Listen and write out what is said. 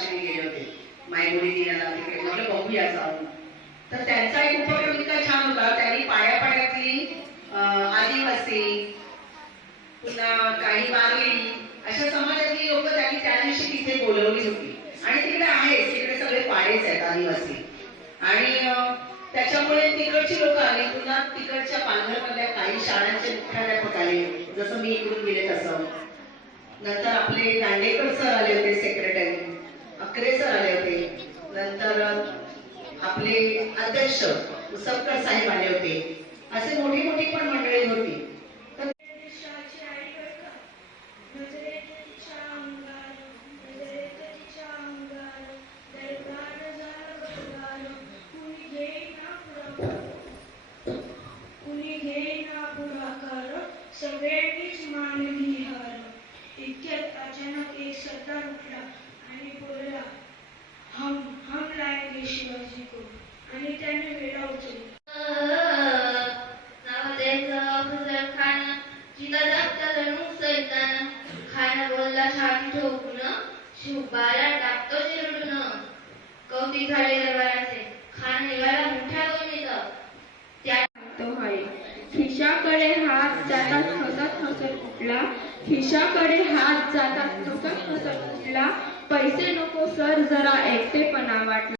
वर्षी गेले होते मायगुडी दिनाला तिकडे. म्हटलं बघूया जाऊन. तर त्यांचा एक उपक्रम इतका छान होता. त्यांनी पाड्यापाड्यातली आदिवासी, पुन्हा काही वारली अशा समाजातली लोक त्यांनी त्या दिवशी तिथे बोलवली होती. आणि तिकडे आहेच, तिकडे सगळे पाडेच आहेत आदिवासी. आणि त्याच्यामुळे तिकडची लोक आली. पुन्हा तिकडच्या पालघरमधल्या काही शाळांचे मुख्याध्यापक आले, जसं मी इकडून गेले तसं. नंतर आपले दांडेकर सर आले होते, सेक्रेटरी अकरे सर आले होते. नंतर आपले अध्यक्ष उसपकर साहेब आले होते. असे मोठी मोठी पण मंडळी होती. सगळ्यांनीच मानली हार. इतक्यात अचानक एक सरदार उठला आणि बोलला, हम लाएंगे शिवाजी को. आणि त्याने वेळा उचलला. खान बोलला छाती ठोकून, शिवबाला टाकतो शिरडून. कौतिक झाले दरबाराचे, खान निघाला मोठ्या गोंधीत. त्या खिशाकडे हात जातात हसत हसत उठला. खिशाकडे हात जातात हसत हसत उठला. पैसे नको सर, जरा एकटेपणा वाटला.